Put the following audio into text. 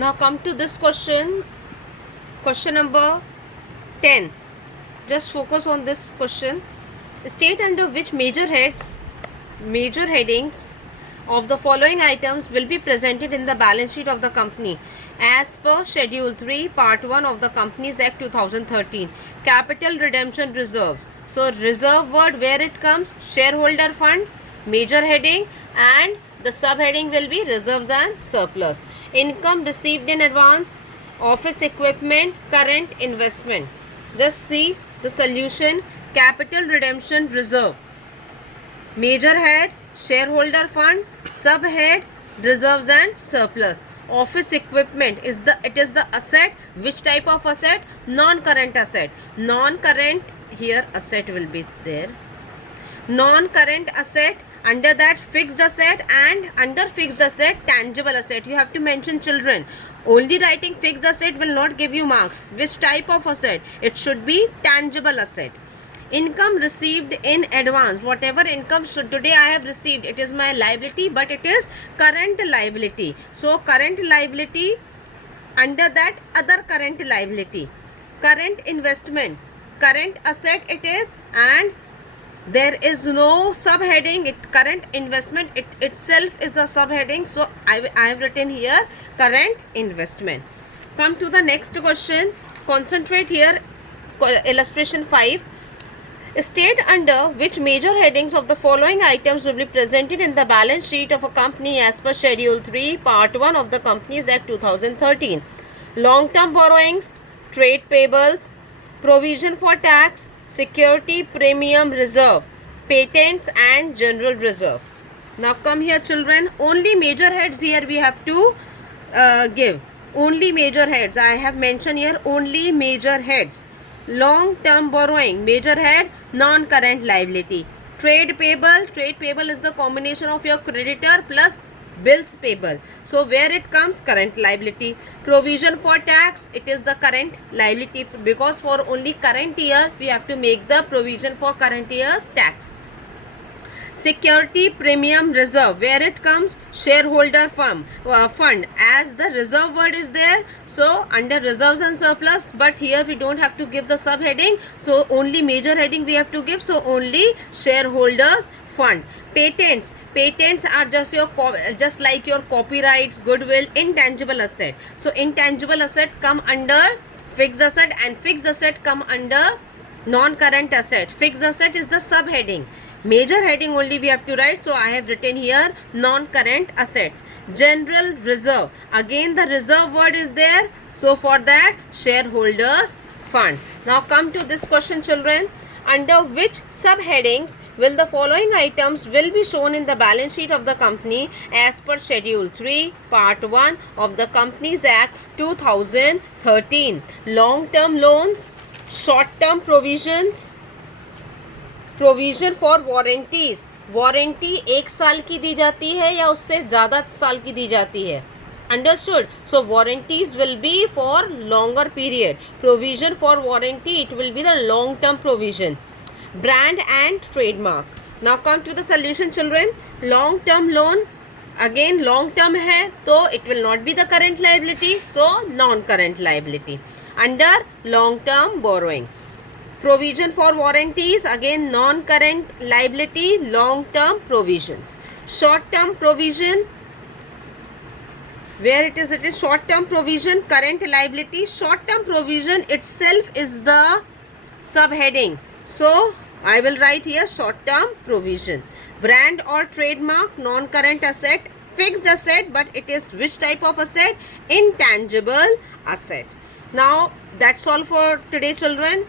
Now come to this question number 10. Just focus on this question. State under which major headings of the following items will be presented in the balance sheet of the company as per Schedule 3, Part 1 of the Companies Act 2013. Capital Redemption Reserve. So reserve word, where it comes, shareholder fund, major heading, and the subheading will be reserves and surplus. Income received in advance, office equipment, current investment. Just see the solution. Capital redemption reserve, major head shareholder fund, subhead reserves and surplus. Office equipment is the asset. Which type of asset? Non-current asset. Non-current, here asset will be there. Non-current asset, under that fixed asset, and under fixed asset tangible asset. You have to mention, children. Only writing fixed asset will not give you marks. Which type of asset? It should be tangible asset. Income received in advance. Whatever income today I have received, it is my liability, but it is current liability. So current liability, under that other current liability. Current investment, current asset it is, and there is no subheading. Current investment itself is the subheading. So I have written here current investment. Come to the next question. Concentrate here. Illustration 5. State under which major headings of the following items will be presented in the balance sheet of a company as per Schedule 3, Part 1 of the Companies Act 2013. Long-term borrowings, trade payables, provision for tax, security premium reserve, patents and general reserve. Now come here, children. Only major heads here we have to give. Only major heads. I have mentioned here only major heads. Long-term borrowing, major head, non-current liability. Trade payable is the combination of your creditor plus bills payable. So where it comes, current liability. Provision for tax, it is the current liability, because for only current year we have to make the provision for current year's tax. Security premium reserve, where it comes, shareholder fund, as the reserve word is there, so under reserves and surplus, but here we don't have to give the subheading, so only major heading we have to give, so only shareholders fund. Patents are just like your copyrights, goodwill, intangible asset. So intangible asset come under fixed asset, and fixed asset come under non-current asset. Fixed asset is the subheading. Major heading only we have to write, so I have written here non-current assets. General reserve, again the reserve word is there, so for that shareholders fund. Now come to this question, children. Under which subheadings will the following items will be shown in the balance sheet of the company as per Schedule 3, Part 1 of the Companies Act 2013? Long-term loans, short-term provisions, provision for warranties, warranty 1 साल की दी जाती है या उससे ज़्यादा साल की दी जाती है. Understood. So warranties will be for longer period. Provision for warranty, it will be the long term provision. Brand and trademark. Now come to the solution, children. Long term loan, again long term है तो it will not be the current liability, so non current liability under long term borrowing. Provision for warranties, again non-current liability, long-term provisions. Short-term provision, where it is short-term provision, current liability. Short-term provision itself is the subheading, so I will write here short-term provision. Brand or trademark, non-current asset. Fixed asset, but it is which type of asset? Intangible asset. Now that's all for today, children.